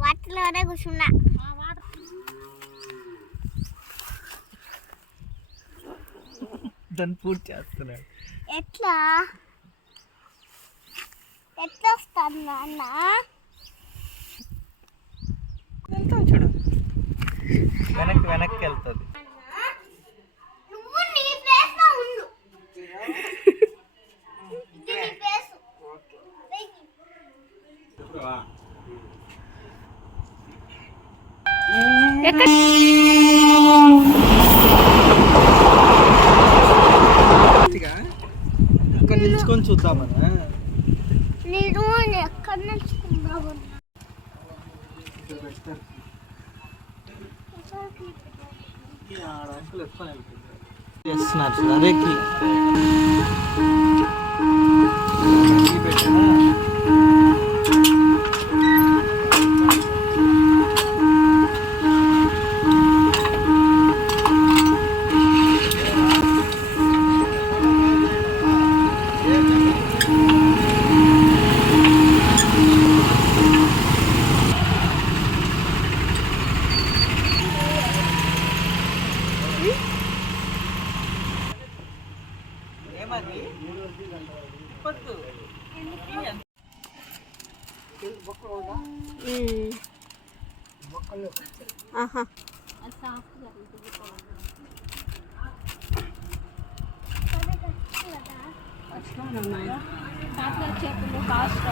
వాటిలోనే కూర్చున్నా. దాన్ని పూర్తి చేస్తున్నాడు. ఎట్లా? ఎట్లా వస్తాను నాన్న? వెళ్తాం చూడు. వెనక్కి వెనక్కి వెళ్తుంది. అక్కడ నిల్చుకొని చూద్దామనా? నేను ఎక్కడ నేర్చుకున్నావు చేస్తున్నారు. అదే కీ. కీ ఆహా చేతులు కాస్ట్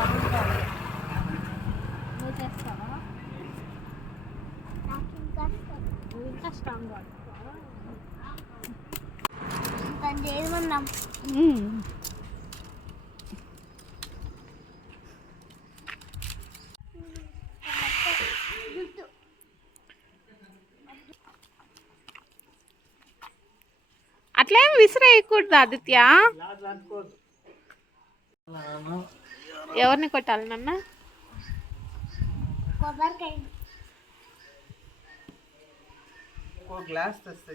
నువ్వు చేస్తావా? నువ్వు ఇంకా స్ట్రాంగ్ దాన్ని అట్లేం విసిరేయకూడదు ఆదిత్య. ఎవరిని కొట్టాలి నాన్న? ఓ గ్లాస్ తెస్తే.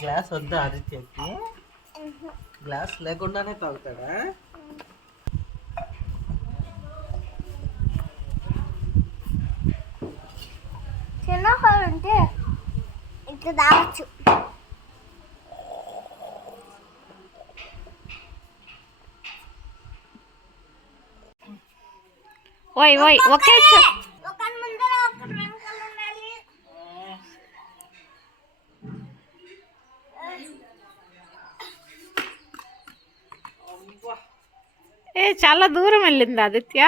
గ్లాస్ వద్దా ఆదిత్యకి? గ్లాస్ లేకుండానే తాగుతాడా? చిన్న ఉంటే ఇట్లా తాగొచ్చు. ఓయ్ ఓయ్ ఒకే చో- ఒక ముందర ఒక వెనకాల ఉండాలి ఏ చాలా దూరం వెళ్ళింది ఆదిత్య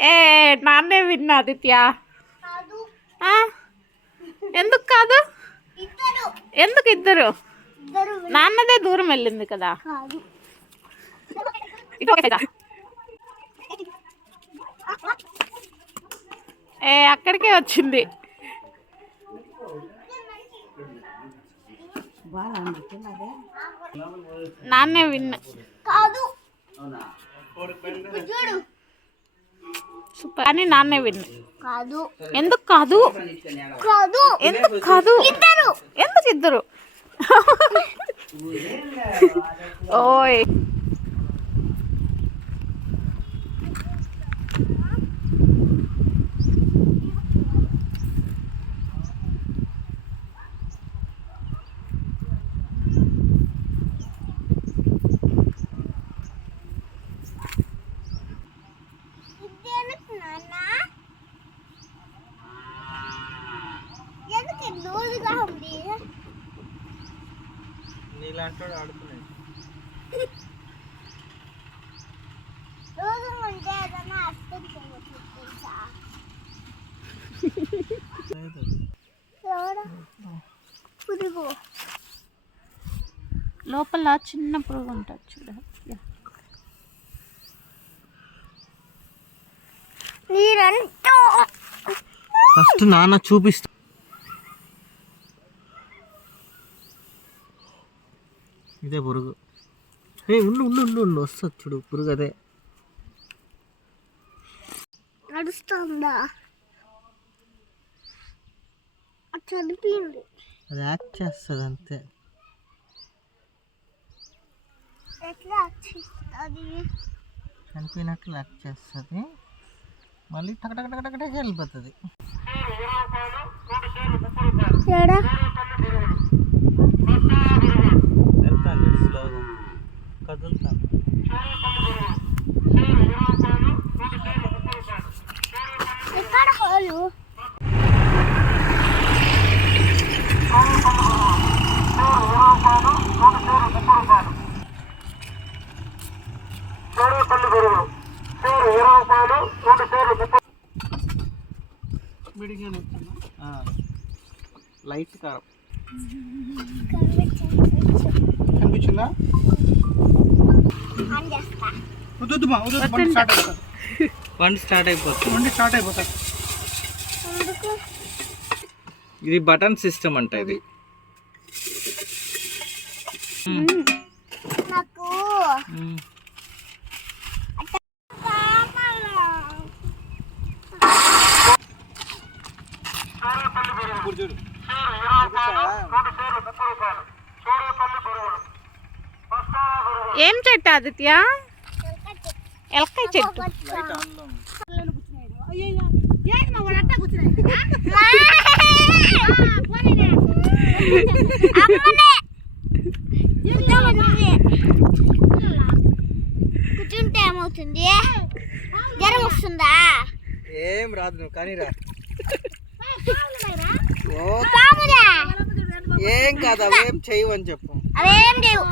ఏ నాన్నే విన్నా ఆదిత్య కాదు ఆ? ఎందుకు కాదు ఇద్దరు ఎందుకు ఇద్దరు? నాన్నదే దూరం వెళ్ళింది కదా? ఏ అక్కడికే వచ్చింది. నాన్నే విన్నా. కాదు. చూడు. సూపర్. అని నాన్నే విన్నా. కాదు. ఎందుకు కాదు? కాదు. ఎందుకు కాదు? ఇద్దరు. ఎందుకు ఇద్దరు? ఓయ్. పురుగు. లోపల చిన్న పురుగు ఉంటుంది చూడ. యా. నీరంటూ ఫస్ట్ నాన్న చూపిస్తా. ఇదే పురుగు ఏ ఉండు ఉండు ఉండు ఉండు. వస్తుంది చూడు పురుగు అదే. నడుస్తుందా? చనిపోయింది అది యాక్ట్ చేస్తుంది అంతే. ఎట్లా వచ్చిస్తుంది చనిపోయినట్లు యాక్ట్ చేస్తుంది. మళ్ళీ టక టక టక టక టక వెళ్ళిపోతుంది. కదులుతాను. ఎక్కడ హోలు ఆ. లైట్ కారం. కనిపించిందా? వద్దు మా వద్దు బండి స్టార్ట్ అయిపోతుంది. బండి స్టార్ట్ అయిపోతుంది. బండి స్టార్ట్ అయిపోతుంది. ఇది బటన్ సిస్టమ్ అంట ఇది. నాకు ఏం చెట్టు ఆదిత్య? ఎలకాయ చెట్టు. కూర్చుంటే ఏమవుతుంది? జ్వరం వస్తుందా? ఏం రాదు నువ్వు కానీ రా. ఏం కాదు అవేం చేయవని చెప్పు. అవేం లేవు.